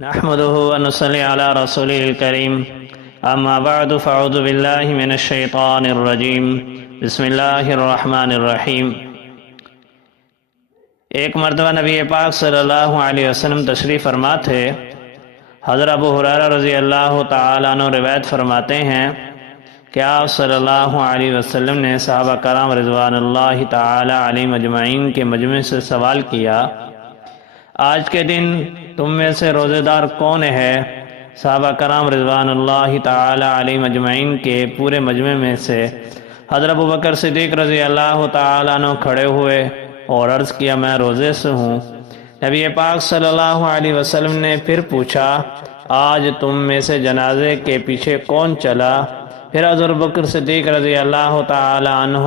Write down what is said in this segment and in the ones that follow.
نحمده ونصلي على رسوله الكريم اما بعد فاعوذ بالله من الشیطان الرجیم بسم اللہ الرحمن الرحیم۔ ایک مرتبہ نبی پاک صلی اللہ علیہ وسلم تشریف فرما تھے۔ حضرت ابو ہریرہ رضی اللہ تعالیٰ عنہ روایت فرماتے ہیں کہ آپ صلی اللہ علیہ وسلم نے صحابہ کرام رضوان اللہ تعالی علیہم اجمعین کے مجمع سے سوال کیا، آج کے دن تم میں سے روزے دار کون ہے؟ صحابہ کرام رضوان اللہ تعالی علیہم اجمعین کے پورے مجمع میں سے حضرت ابوبکر صدیق رضی اللہ تعالیٰ عنہ کھڑے ہوئے اور عرض کیا، میں روزے سے ہوں۔ نبی پاک صلی اللہ علیہ وسلم نے پھر پوچھا، آج تم میں سے جنازے کے پیچھے کون چلا؟ پھر حضرت ابوبکر صدیق رضی اللہ تعالیٰ عنہ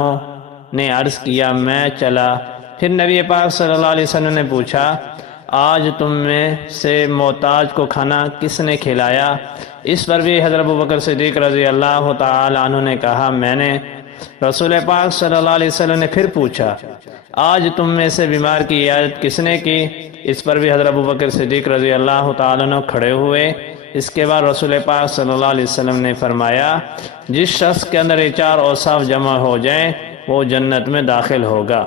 نے عرض کیا، میں چلا۔ پھر نبی پاک صلی اللہ علیہ وسلم نے پوچھا، آج تم میں سے محتاج کو کھانا کس نے کھلایا؟ اس پر بھی حضرت ابوبکر صدیق رضی اللہ تعالی عنہ نے کہا، میں نے۔ رسول پاک صلی اللہ علیہ وسلم نے پھر پوچھا، آج تم میں سے بیمار کی عیادت کس نے کی؟ اس پر بھی حضرت ابوبکر صدیق رضی اللہ تعالی عنہ کھڑے ہوئے۔ اس کے بعد رسول پاک صلی اللہ علیہ وسلم نے فرمایا، جس شخص کے اندر یہ چار اوصاف جمع ہو جائیں وہ جنت میں داخل ہوگا۔